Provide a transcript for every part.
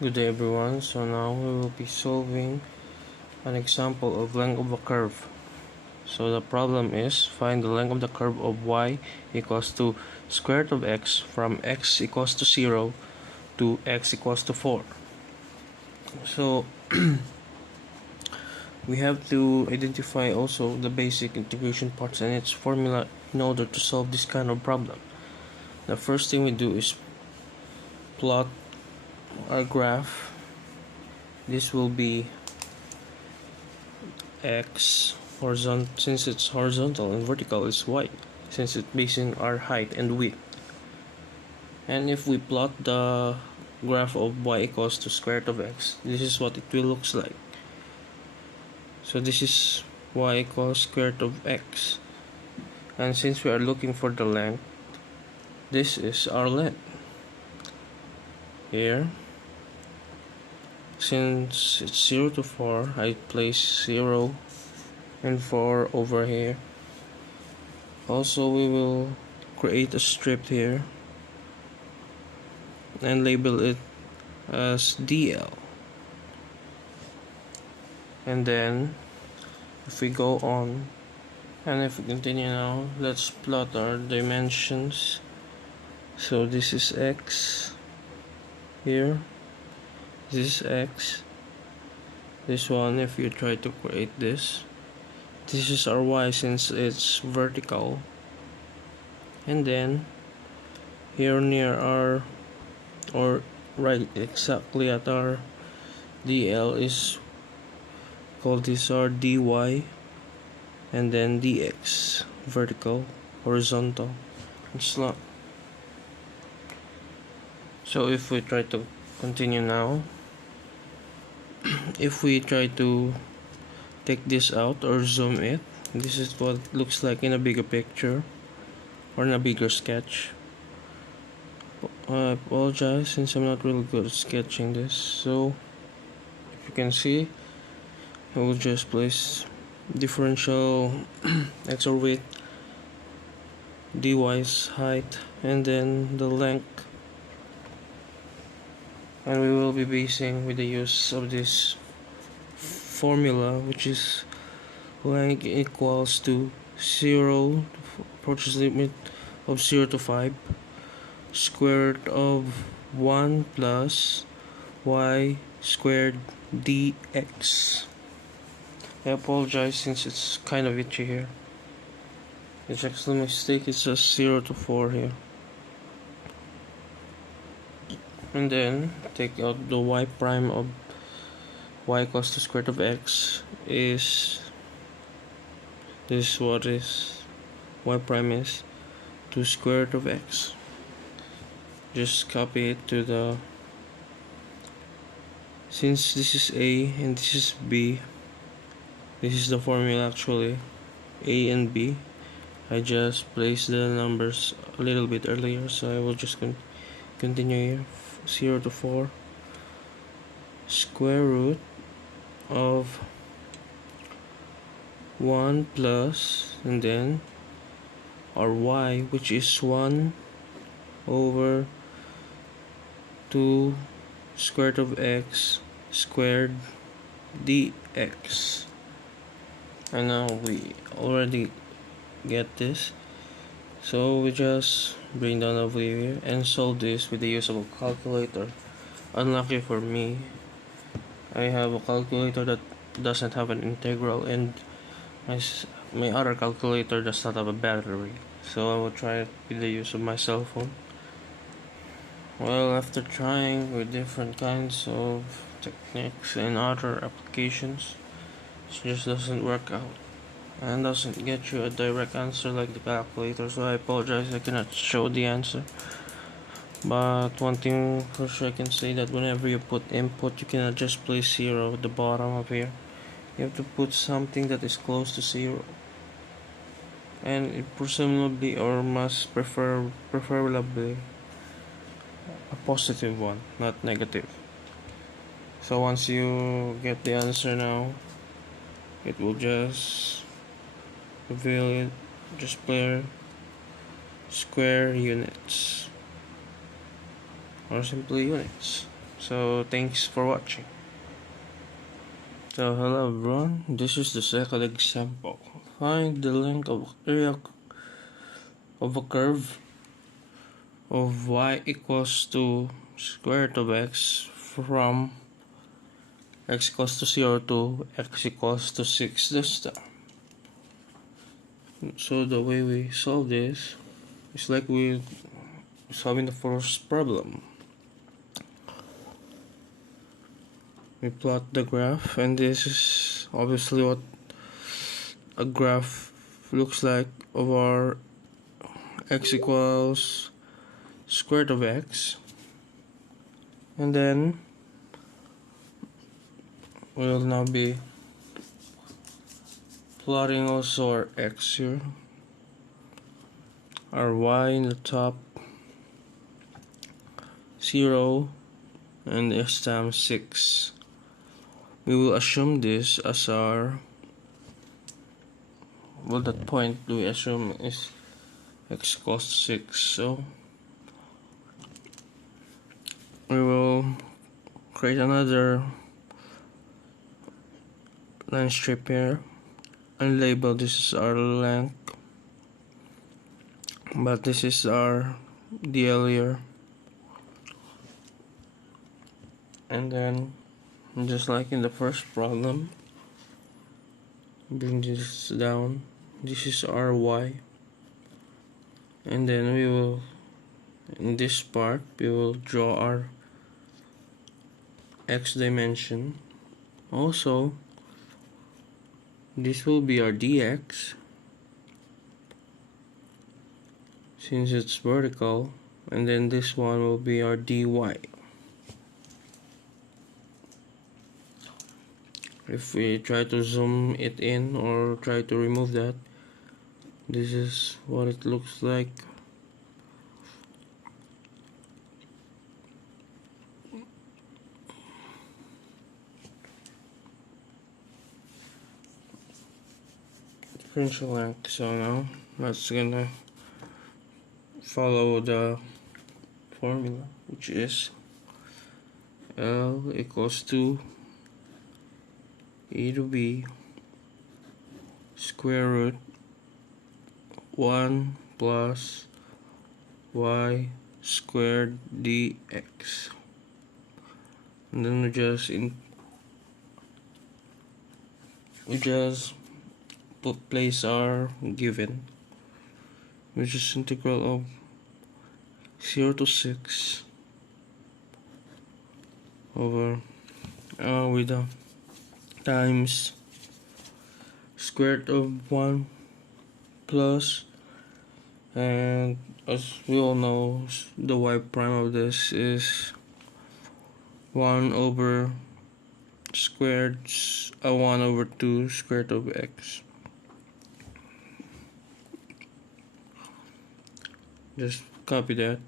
Good day everyone, so now we will be solving an example of length of a curve. So the problem is find the length of the curve of y equals to square root of x from x equals to 0 to x equals to 4. So we have to identify also the basic integration parts and its formula in order to solve this kind of problem. The first thing we do is plot our graph. This will be x horizontal, since it's horizontal, and vertical is y, since it's basing our height and width. And if we plot the graph of y equals to square root of x, this is what it will looks like. So this is y equals square root of x, and since we are looking for the length, this is our length here. Since it's 0 to 4, I place 0 and 4 over here. Also, we will create a strip here and label it as DL. And then if we go on and if we continue now, let's plot our dimensions. So this is x here, this is x, this one, if you try to create this is our y since it's vertical, and then here near our, or right exactly at our DL is called this our dy, and then dx, vertical, horizontal, and slot. So if we try to continue now, if we try to take this out or zoom it, this is what it looks like in a bigger picture or in a bigger sketch. I apologize since I'm not really good at sketching this. So if you can see, I will just place differential x or width, dy's height, and then the length, and we will be basing with the use of this formula, which is length equals to 0, approaches limit of 0 to 5, square root of 1 plus y squared dx. I apologize since it's kind of itchy here. It's actually a mistake, it's just 0 to 4 here. And then take out the y prime of y equals to square root of x is, this is what is y prime is, to square root of x. Just copy it to the, since this is a and this is b, this is the formula actually, a and b. I just placed the numbers a little bit earlier, so I will just continue here. 0 to 4, square root of 1 plus, and then our y, which is 1 over 2 square root of x squared dx. And now we already get this, so we just bring down over here and solve this with the use of a calculator. Unlucky for me, I have a calculator that doesn't have an integral, and my other calculator does not have a battery, so I will try it with the use of my cell phone. Well, after trying with different kinds of techniques and other applications, it just doesn't work out and doesn't get you a direct answer like the calculator, so I apologize I cannot show the answer. But one thing for sure I can say, that whenever you put input, you cannot just place 0 at the bottom of here. You have to put something that is close to 0, and it presumably or must preferably a positive one, not negative. So once you get the answer now, it will just reveal it, just play square units or simply units. So thanks for watching. So hello everyone, this is the second example. Find the length of area of a curve of y equals to square root of x from x equals to 0 to x equals to 6 this time. So the way we solve this is like we're solving the first problem. We plot the graph, and this is obviously what a graph looks like of our x equals square root of x, and then we'll now be plotting also our x here, our y in the top 0 and x times 6. We will assume this as our, well, that point we assume is x equals 6, so we will create another line strip here and label this is our length, but this is our DL here, and then just like in the first problem, bring this down. This is our y, and then we will, in this part, we will draw our x dimension. Also, this will be our dx since it's vertical, and then this one will be our dy. If we try to zoom it in or try to remove that, this is what it looks like. Differential length. So now that's gonna follow the formula, which is L equals to e to b square root 1 plus y squared dx, and then we just place our given, which is integral of 0 to 6 over with the times square root of 1 plus, and as we all know, the y prime of this is 1 over squared 1 over 2 square root of x. Just copy that,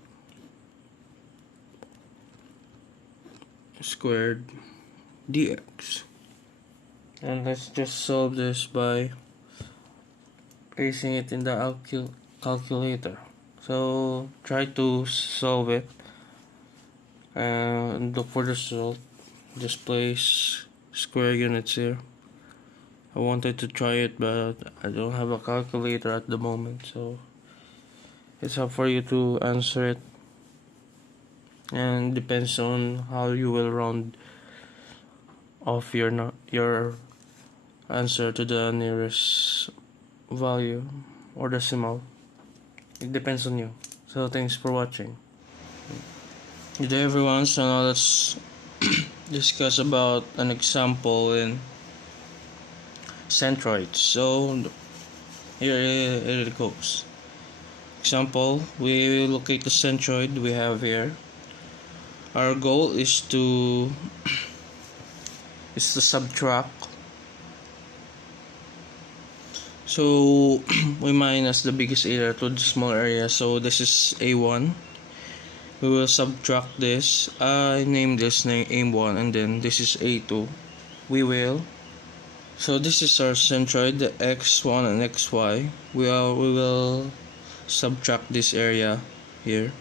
squared dx, and let's just solve this by placing it in the calculator. So try to solve it and look for the result. Just place square units here. I wanted to try it, but I don't have a calculator at the moment, so it's up for you to answer it, and depends on how you will round off your answer to the nearest value or decimal. It depends on you. So thanks for watching. Good day everyone. So now let's discuss about an example in Centroids. So here it goes. Example, we locate the centroid we have here. Our goal is to subtract. So we minus the biggest area to the small area. So this is A1. We will subtract this. I name this name A1, and then this is A2. So this is our centroid, the x1 and xy. We will subtract this area here.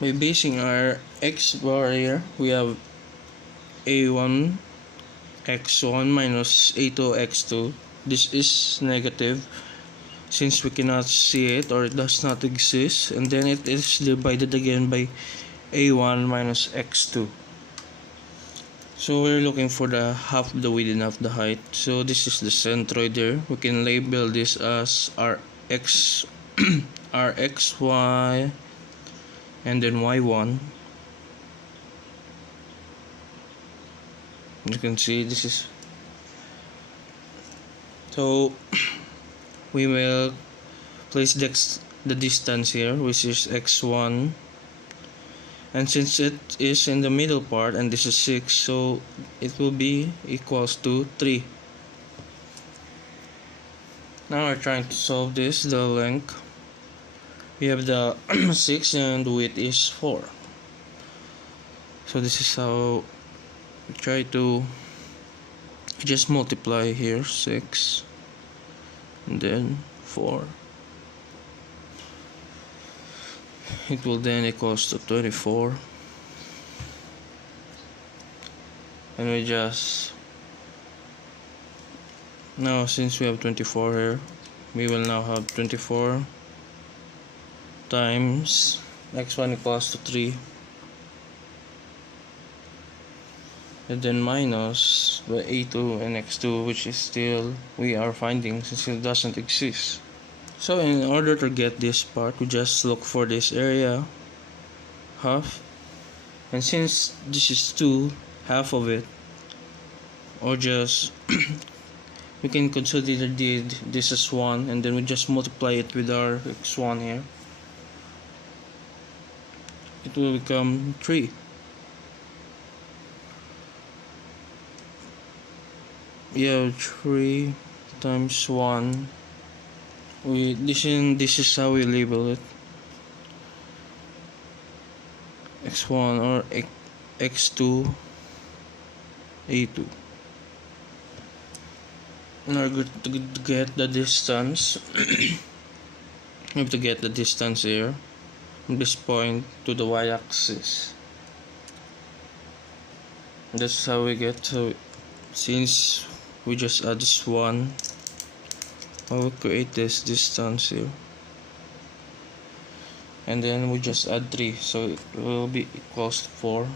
By basing our x bar here, we have a1 x1 minus a2 x2. This is negative since we cannot see it or it does not exist, and then it is divided again by a1 minus x2. So we're looking for the half of the width and half the height. So this is the centroid there. We can label this as our x our xy and then y1. You can see this is, so we will place the distance here, which is x1, and since it is in the middle part and this is 6, so it will be equals to 3. Now we're trying to solve this. The length, we have the 6 and the width is 4. So this is how we try to just multiply here, 6 and then 4. It will then equals to 24, and we just, now since we have 24 here, we will now have 24 times x1 equals to 3, and then minus the a2 and x2, which is still we are finding since it doesn't exist. So in order to get this part, we just look for this area, half, and since this is 2, half of it, or just we can consider this as 1, and then we just multiply it with our x1 here. It will become 3. Yeah, 3 times 1. This is how we label it, x1 or x2 a2. Now we're going to get the distance. We have to get the distance here from this point to the y-axis. That's how we get. So since we just add this 1, I will create this distance here, and then we just add 3, so it will be equals to 4.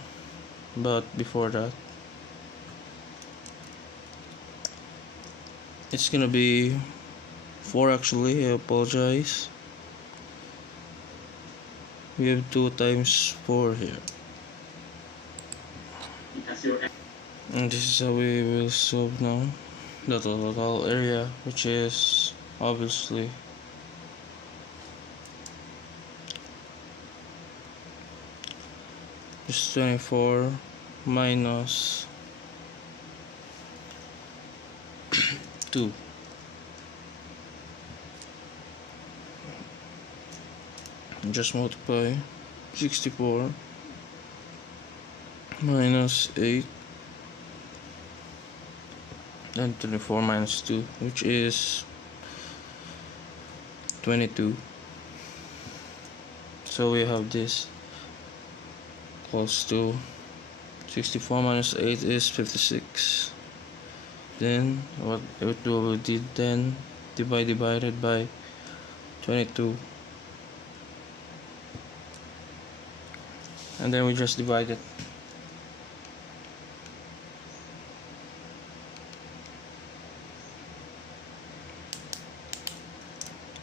But before that, it's gonna be 4 actually. I apologize. We have 2 times 4 here, and this is how we will solve now the total area, which is obviously just 24 minus 2. Just multiply 64 minus 8 and 24 minus 2, which is 22. So we have this equals to 64 minus 8 is 56. Then what we did then, divided by 22, and then we just divide it.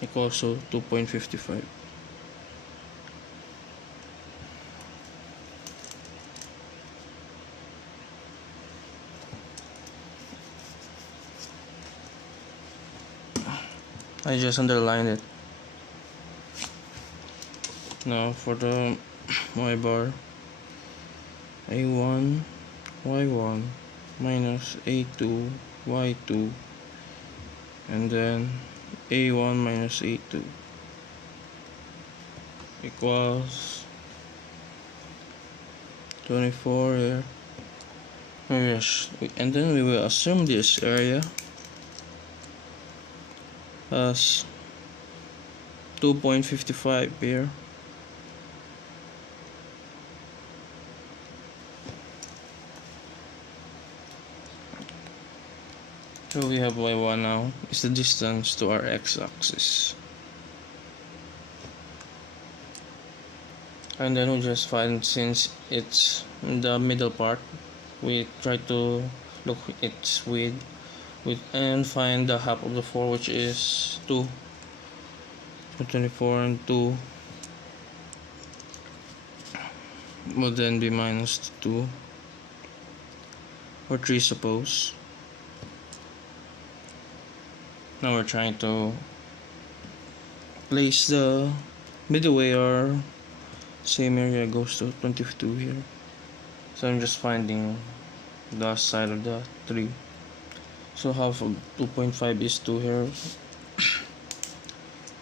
Equals to 2.55. I just underlined it. Now for the y bar, a1 y1 minus a2 y2, and then a1 minus a2 equals 24 here. Yes, and then we will assume this area as 2.55 here, So we have y1 now is the distance to our x-axis. And then we just find, since it's in the middle part, we try to look its width and find the half of the 4, which is 2. So 24 and 2 will then be minus 2 or 3, suppose. Now we're trying to place the midway, or same area goes to 22 here. So I'm just finding the side of the 3. So half of 2.5 is 2 here.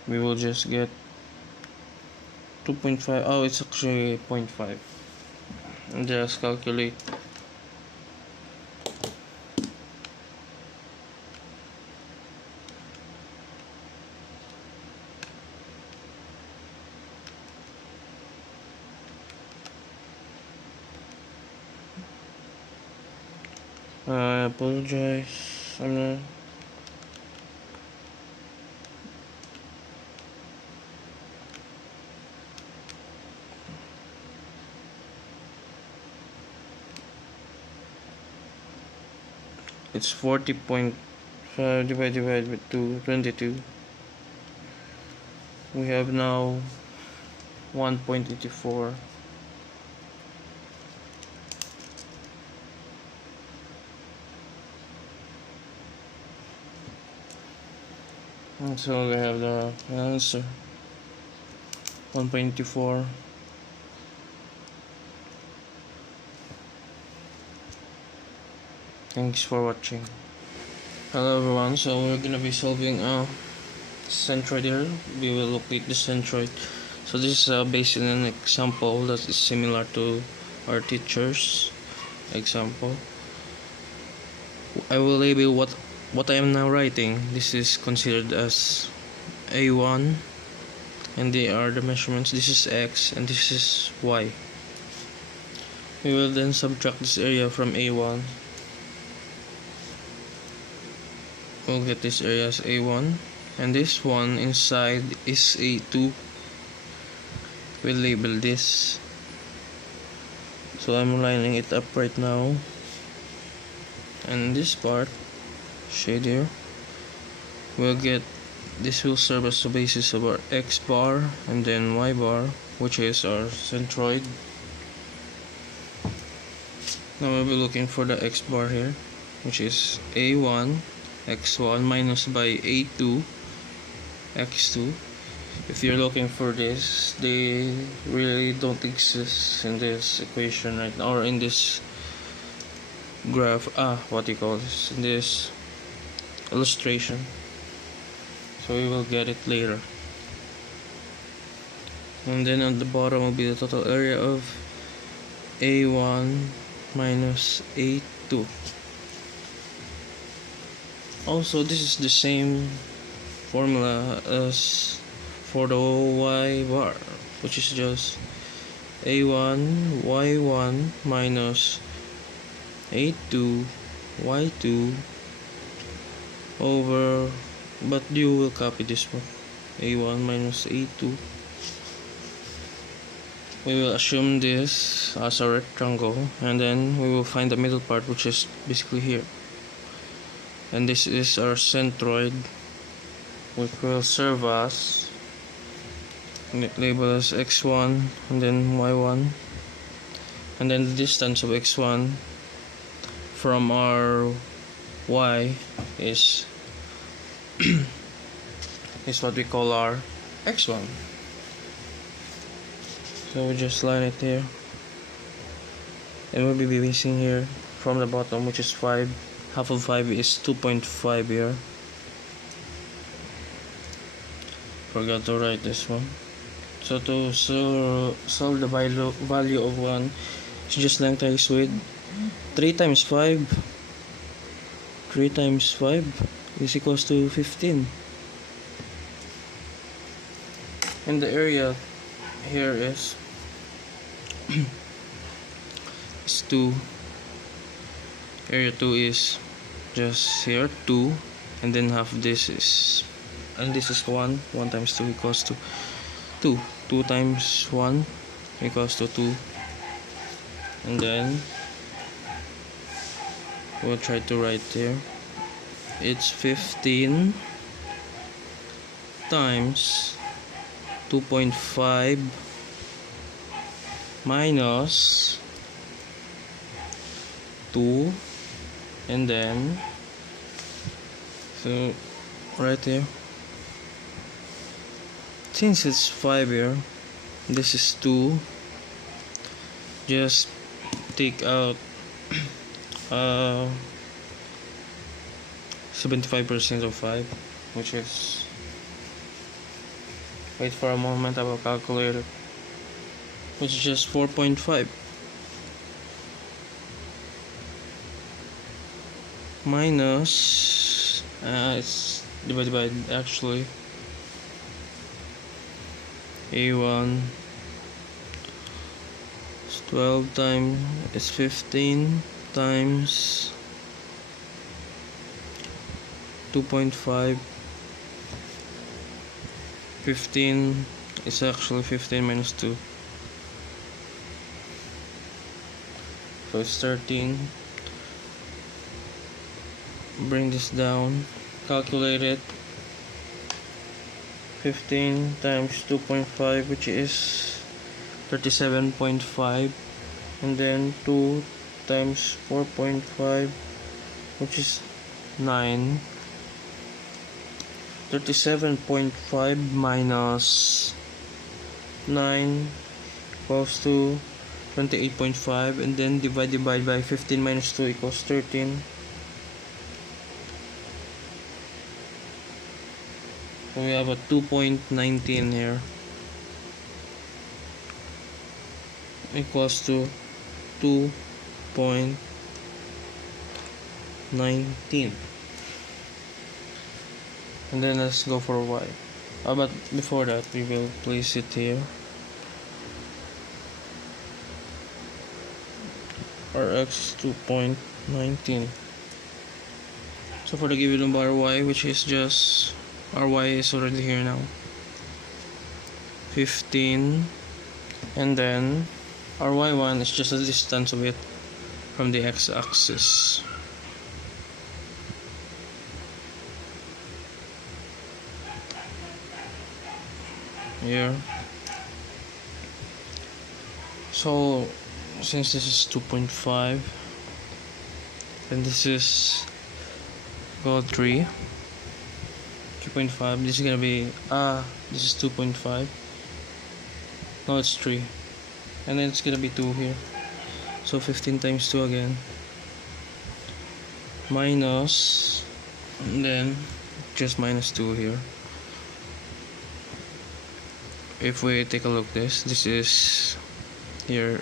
We will just get 2.5. Oh, it's actually 0.5. And just calculate. I apologize. I'm not. It's 40.5 divided by 22. We have now 1.84. And so we have the answer, 1.84. Thanks for watching. Hello everyone, so we're gonna be solving a centroid here. We will locate the centroid. So this is based on an example that is similar to our teacher's example. I will label what I am now writing. This is considered as A1, and they are the measurements. This is X and this is Y. We will then subtract this area from A1. We'll get this area as A1, and this one inside is A2. We'll label this. So I'm lining it up right now. And this part, shade here, we'll get, this will serve as the basis of our X bar and then Y bar, which is our centroid. Now we'll be looking for the X bar here, which is A1 X1 minus by A2 X2. If you're looking for this, they really don't exist in this equation right now, or in this graph, what do you call this, in this illustration. So we will get it later. And then on the bottom will be the total area of A1 minus A2. Also, this is the same formula as for the Y bar, which is just A1 Y1 minus A2 Y2 over, but you will copy this one, A1 minus A2. We will assume this as a rectangle, and then we will find the middle part, which is basically here. And this is our centroid, which will serve us, label as X1 and then Y1, and then the distance of X1 from our Y is is what we call our X1. So we just line it here, and we'll be basing here from the bottom, which is 5. Half of 5 is 2.5 here. Forgot to write this one. So to solve the value of 1, it's just length width. 3 times 5. 3 times 5 is equals to 15. And the area here is 2. Area 2 is just here 2, and then half this is, and this is 1 times 2 equals to 2. 2 times 1 equals to 2, and then we'll try to write here. It's 15 times 2.5 minus 2, and then so right here, since it's 5 here, this is 2, just take out 75% of 5, which is, wait for a moment, I will calculate it, which is just 4.5 minus it's divided by actually A1 is 12 times, it's 15 times 2.5. 15 is actually 15 minus 2, so it's 13. Bring this down, calculate it. 15 times 2.5, which is 37.5, and then 2 times 4.5, which is 9. 37.5 minus 9 equals to 28.5, and then divided by 15 minus 2 equals 13. So we have a 2.19 here equals to 2.19, and then let's go for y. But before that, we will place it here. Our x 2.19. So for the given number y, which is just, our y is already here now, 15, and then our y1 is just the distance of it from the x-axis. Here. So since this is 2.5, then this is go 3. 3.5, this is gonna be this is 2.5, no, it's 3, and then it's gonna be 2 here, so 15 times 2 again, minus, and then just minus 2 here. If we take a look, this is here,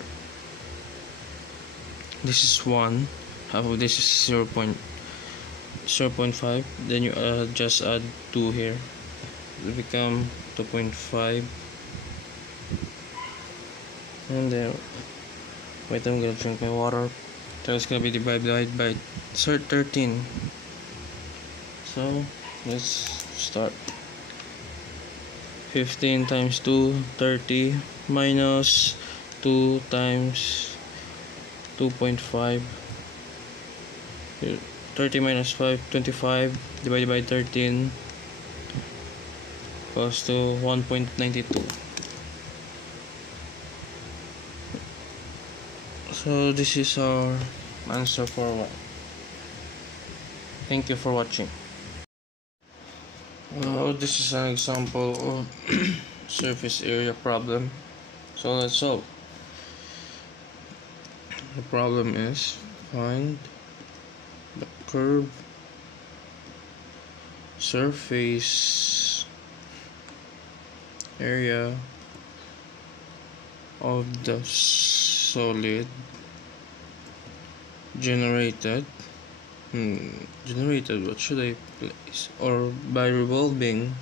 this is 1, half of this is 0.5, then you just add 2 here, it will become 2.5, and then wait, I'm gonna drink my water. So it's gonna be divided by 13. So let's start. 15 times 2, 30, minus 2 times 2.5, 30 minus 5, 25, divided by 13, equals to 1.92. So this is our answer for y. Thank you for watching. This is an example of surface area problem. So let's solve. The problem is find the curved surface area of the solid generated, what should I place, or by revolving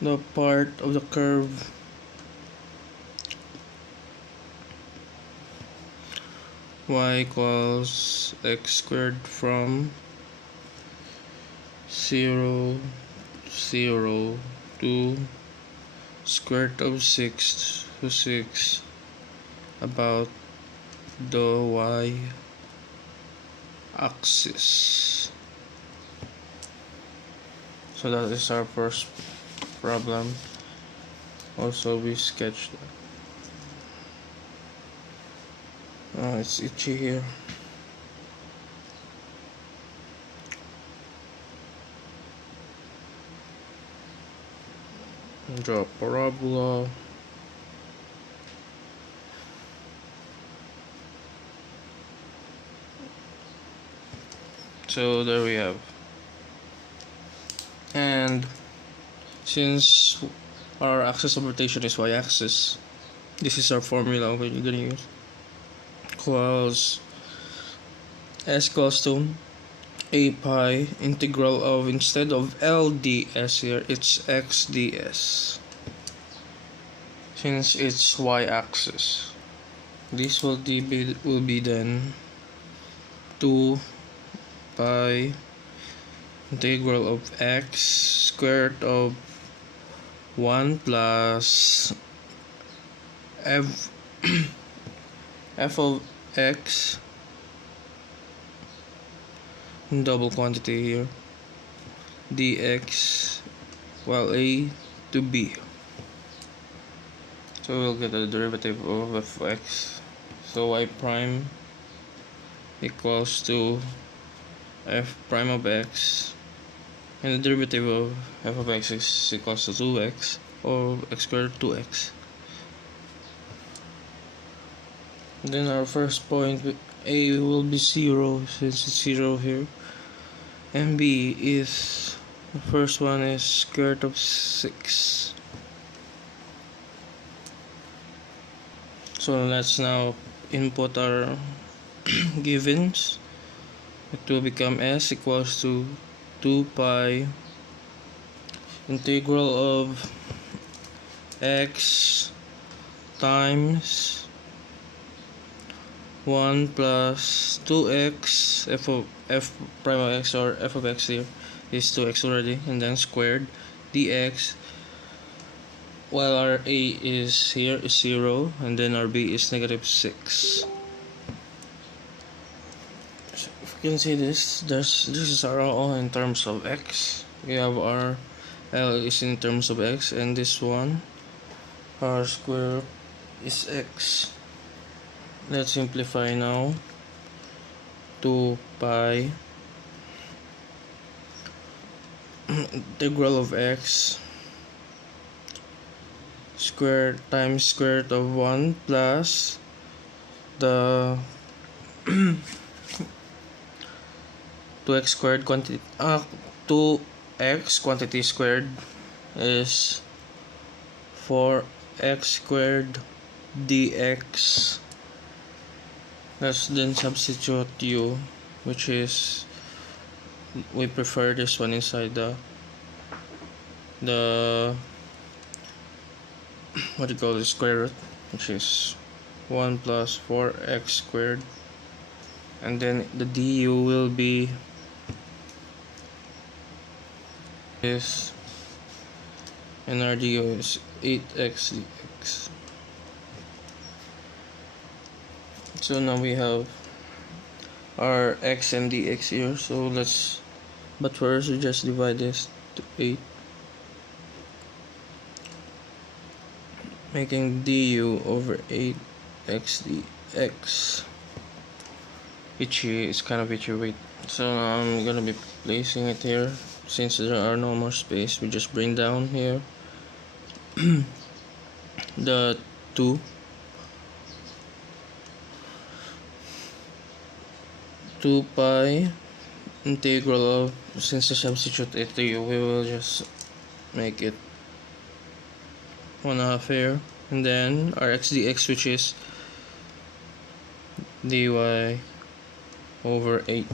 the part of the curve y equals x squared from 0, 0 to square root of 6 to 6 about the y axis. So that is our first problem. Also, we sketched that. Oh, it's itchy here. Draw parabola. So there we have. And since our axis of rotation is y-axis, this is our formula we're gonna use. Equals s equals to a pi integral of, instead of LDS here, it's XDS. Since it's y-axis, this will be then 2 pi integral of x square root of 1 plus f f of x in double quantity here dx while a to b. So we'll get the derivative of f(x). So y prime equals to f prime of x, and the derivative of f of x is equals to 2x, or x squared 2x. Then our first point, a will be 0 since it's 0 here, and b is, the first one is square root of 6. So let's now input our givens. It will become s equals to 2 pi integral of x times 1 plus 2x f of f prime of x, or f of x here is 2x already, and then squared dx, while our a is here is 0, and then our b is negative 6. So if you can see this is our all in terms of x. We have our L is in terms of x, and this one, our square root, is x. Let's simplify now. 2 pi integral of x square times square root of 1 plus the 2x squared quantity 2x quantity squared is 4x squared dx. Let's then substitute u, which is, we prefer this one inside the what do you call it, square root, which is 1 plus 4x squared, and then the du will be this, and our du is 8x dx. So now we have our x and dx here. So but first we just divide this to 8, making du over 8x dx. Itchy, it's kind of itchy, wait. So now I'm gonna be placing it here. Since there are no more space, we just bring down here the 2 pi integral of, since I substitute it to u, we will just make it 1/2 here, and then our x dx, which is dy over 8.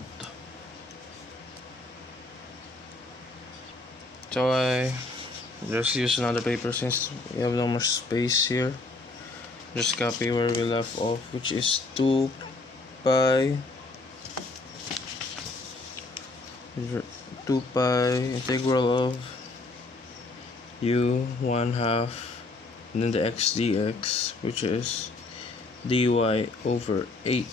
So I just use another paper since we have no more space here. Just copy where we left off, which is 2 pi 2 pi integral of u 1/2 and then the x dx, which is dy over 8.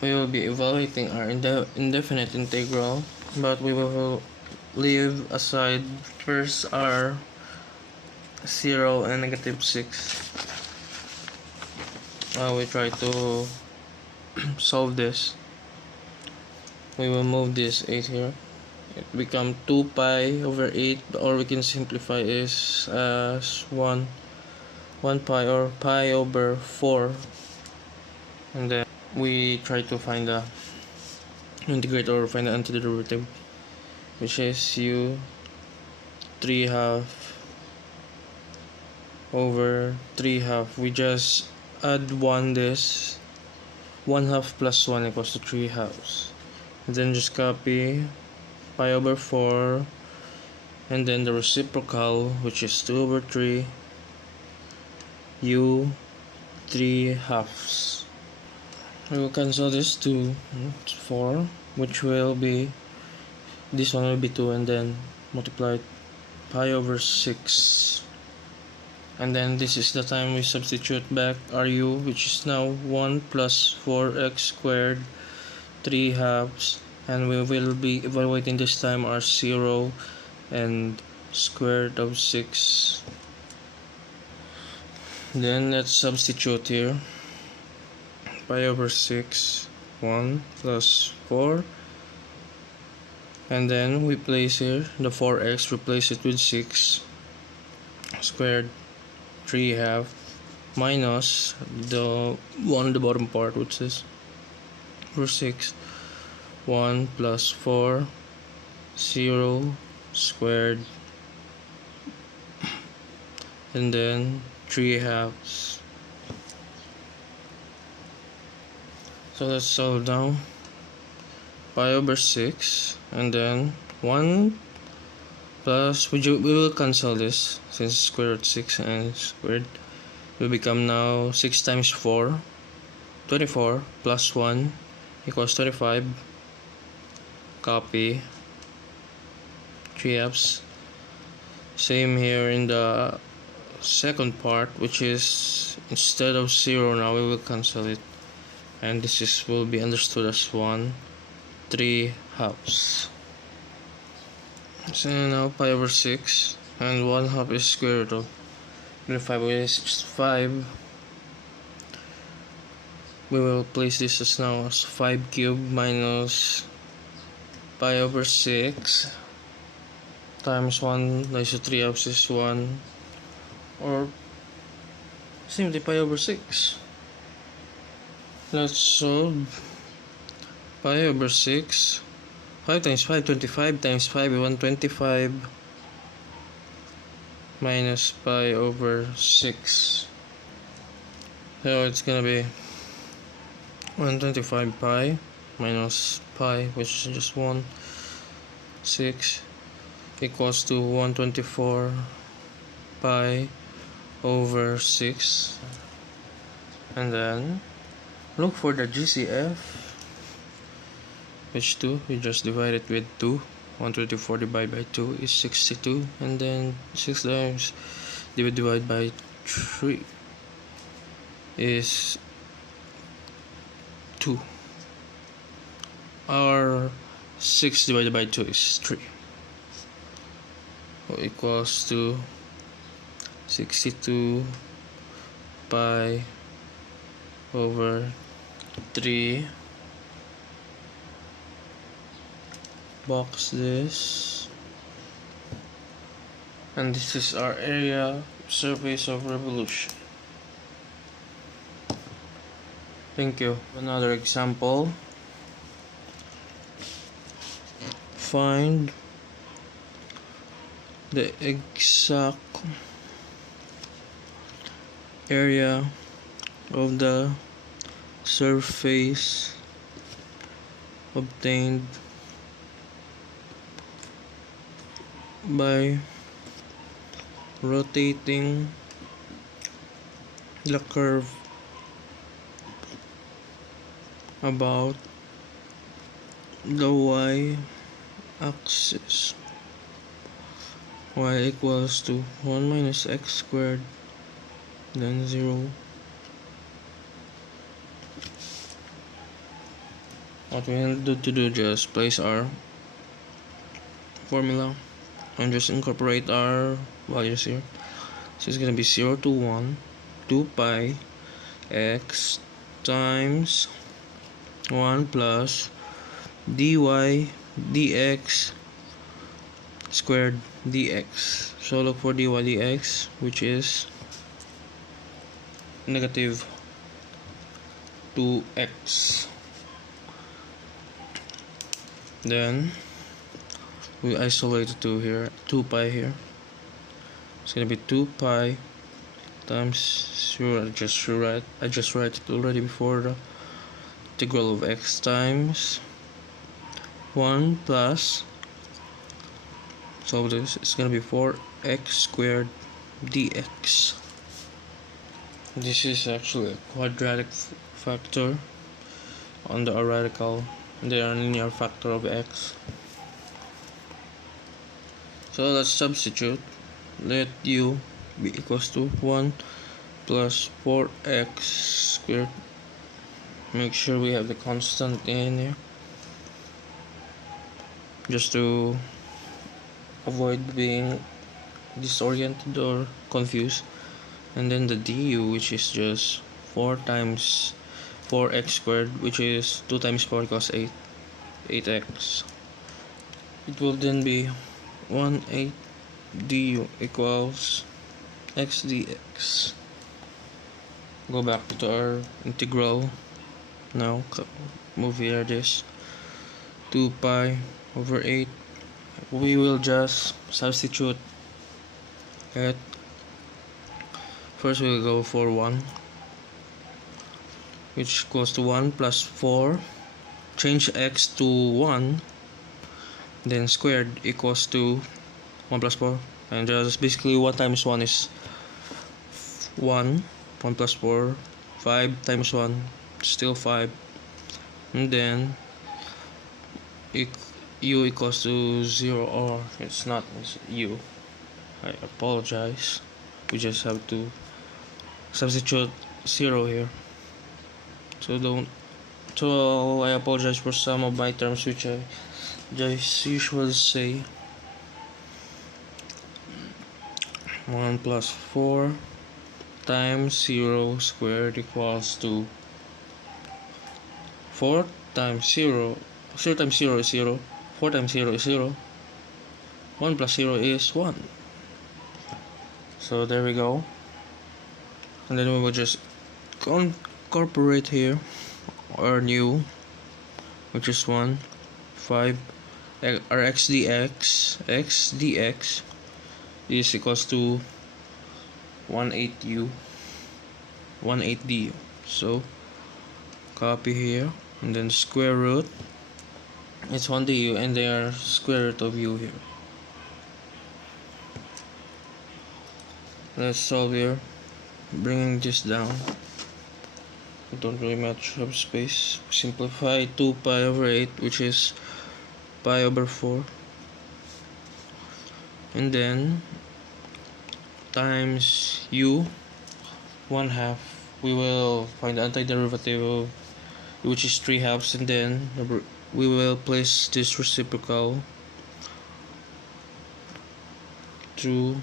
We will be evaluating our indefinite integral, but we will leave aside first our 0 and -6. We try to solve this. We will move this 8 here. It become 2 pi over 8, or we can simplify is as 1 pi or pi over 4, and then we try to find the integrate or find the antiderivative, which is u 3/2 over 3/2. We just add 1 this 1/2 plus 1 equals to 3/2, and then just copy pi over 4 and then the reciprocal, which is 2 over 3 u 3/2. We will cancel this 2 4, which will be, this one will be 2, and then multiply pi over 6, and then this is the time we substitute back our u, which is now 1 plus 4x squared 3/2, and we will be evaluating this time our 0 and square root of 6. Then let's substitute here. Pi over 6, 1 plus 4, and then we place here the 4x, replace it with 6 squared 3/2 minus the 1 in the bottom part, which is over 6, 1 plus 4 0 squared, and then 3/2. So let's solve down. Pi over 6, and then 1 plus, we will cancel this since square root 6 and squared will become now 6 times 4, 24 plus 1 equals 25. Copy 3/2. Same here in the second part, which is instead of 0 now we will cancel it, and this will be understood as 1 3/2. So now pi over 6 and 1/2 is square root of 25, which is 5. We will place this as now as 5 cubed minus pi over 6 times 1 raised to 3/2 is 1, or simply pi over 6. Let's solve. Pi over 6, 5 times 5, 25 times 5 is 125 minus pi over 6. So it's gonna be 125 pi minus pi, which is just 1 6, equals to 124 pi over 6, and then look for the GCF, which 2, we just divide it with 2. 124 divided by 2 is 62, and then 6 times divided by 3 is 2. Our 6 divided by 2 is 3, so equals to 62 pi over 3. Box this, and this is our area surface of revolution. Thank you. Another example. Find the exact area of the surface obtained by rotating the curve about the y-axis. Y equals to 1 minus x squared, then 0. What we need to do, just place our formula and just incorporate our values here. So it's gonna be 0 to 1, 2 pi x times 1 plus dy dx squared dx. So look for dy dx, which is negative 2x. Then we isolate 2 here, 2 pi here. It's gonna be 2 pi times 0. I just write it already before, the integral of x times 1 plus, so this is gonna be 4x squared dx. This is actually a quadratic factor on the radical, the linear factor of x. So let's substitute. Let u be equals to 1 plus 4x squared. Make sure we have the constant in here, just to avoid being disoriented or confused. And then the du, which is just 4 times 4x squared, which is 2 times 4 equals 8x. It will then be 1/8 du equals x dx. Go back to our integral. Now move here this 2 pi over 8. We will just substitute it. First we'll go for 1, which equals to 1 plus 4. Change x to 1, then squared equals to 1 plus 4. And just basically 1 times 1 is 1. 1 plus 4, 5 times 1, still 5. And then u equals to 0, or it's not, it's u. I apologize. We just have to substitute 0 here. So I apologize for some of my terms which I just usually say. 1 plus 4 times 0 squared equals to 4 times 0. 0 times 0 is 0. 4 times 0 is 0. 1 plus 0 is 1. So there we go. And then we will just incorporate here our new, which is 1, 5, our x dx is equals to 1/8 u, 1/8 du. So copy here, and then square root, it's 1 du, and they are square root of u here. Let's solve here, bringing this down. We don't really much have space. Simplify 2 pi over 8, which is pi over 4, and then times u 1/2. We will find the antiderivative of, which is 3/2, and then we will place this reciprocal to,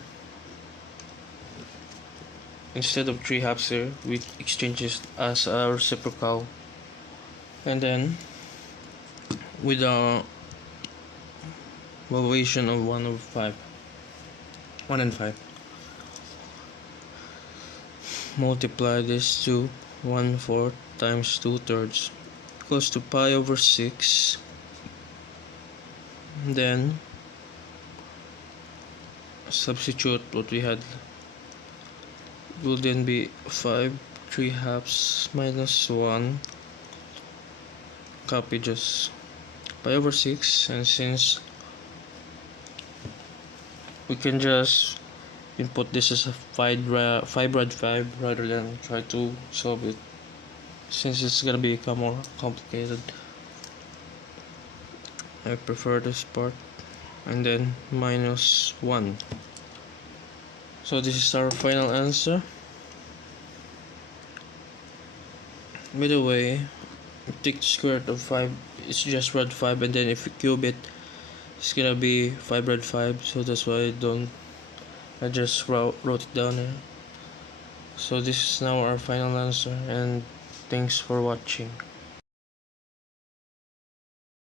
instead of 3/2 here, we exchange it as a reciprocal, and then with a valuation of 1 and 5, multiply this to 1/4 times 2/3 equals to pi over 6. Then substitute what we had. It will then be 5 3/2 minus 1. Copy just pi over 6, and since we can just input this as a 5 rod 5 rather than try to solve it, since it's gonna become more complicated. I prefer this part. And then -1. So this is our final answer. By the way, take the square root of 5, it's just rod 5, and then if you cube it, it's gonna be 5 rod 5, so that's why I just wrote it down here. So this is now our final answer, and thanks for watching.